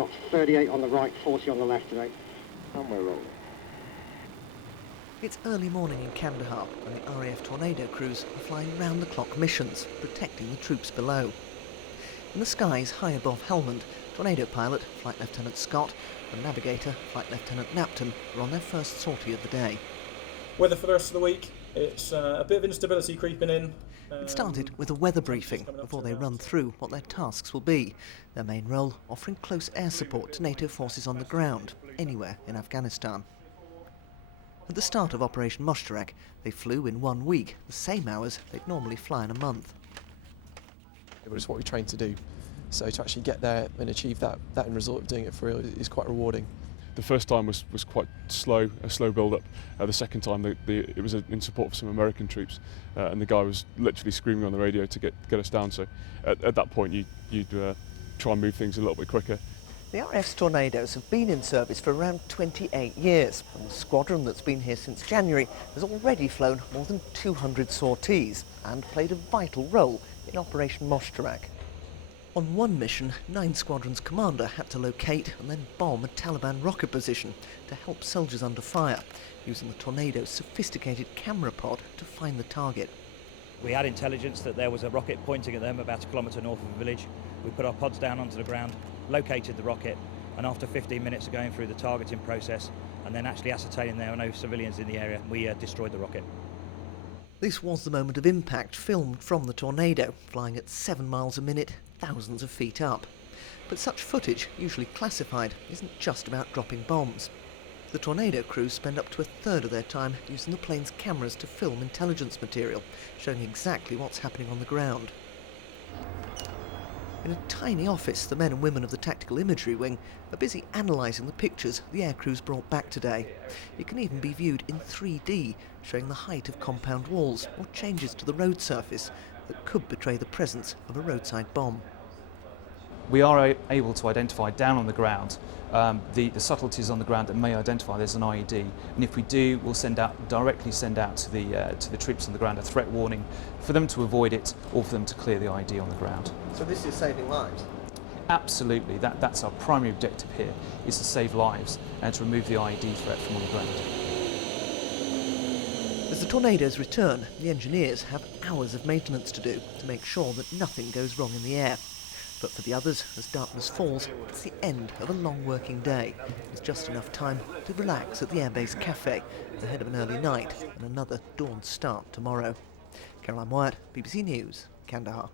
got 38 on the right, 40 on the left today. And we're rolling. It's early morning in Kandahar and the RAF Tornado crews are flying round-the-clock missions, protecting the troops below. In the skies high above Helmand, Tornado pilot, Flight Lieutenant Scott, and navigator, Flight Lieutenant Napton, are on their first sortie of the day. Weather for the rest of the week, it's a bit of instability creeping in. It started with a weather briefing before they run through what their tasks will be. Their main role, offering close air support to NATO forces on the ground, anywhere in Afghanistan. At the start of Operation Moshtarak, they flew in 1 week, the same hours they'd normally fly in a month. It's what we trained to do, so to actually get there and achieve that end result of doing it for real is quite rewarding. The first time was quite slow, a slow build-up. The second time it was in support of some American troops, and the guy was literally screaming on the radio to get us down. So at that point you'd try and move things a little bit quicker. The RAF's Tornadoes have been in service for around 28 years, and the squadron that's been here since January has already flown more than 200 sorties and played a vital role in Operation Moshtarak. On one mission, 9 Squadron's commander had to locate and then bomb a Taliban rocket position to help soldiers under fire, using the Tornado's sophisticated camera pod to find the target. We had intelligence that there was a rocket pointing at them about a kilometre north of the village. We put our pods down onto the ground, located the rocket, and after 15 minutes of going through the targeting process and then actually ascertaining there were no civilians in the area, we destroyed the rocket. This was the moment of impact filmed from the Tornado, flying at 7 miles a minute, thousands of feet up. But such footage, usually classified, isn't just about dropping bombs. The Tornado crews spend up to a third of their time using the plane's cameras to film intelligence material, showing exactly what's happening on the ground. In a tiny office, the men and women of the Tactical Imagery Wing are busy analysing the pictures the air crews brought back today. It can even be viewed in 3D, showing the height of compound walls or changes to the road surface that could betray the presence of a roadside bomb. We are able to identify down on the ground the subtleties on the ground that may identify there's an IED, and if we do, we'll directly send out to the troops on the ground a threat warning for them to avoid it or for them to clear the IED on the ground. So this is saving lives? Absolutely, that's our primary objective here, is to save lives and to remove the IED threat from on the ground. As the Tornadoes return, the engineers have hours of maintenance to do to make sure that nothing goes wrong in the air. But for the others, as darkness falls, it's the end of a long working day. There's just enough time to relax at the airbase cafe ahead of an early night and another dawn start tomorrow. Wyatt, BBC News, Kandahar.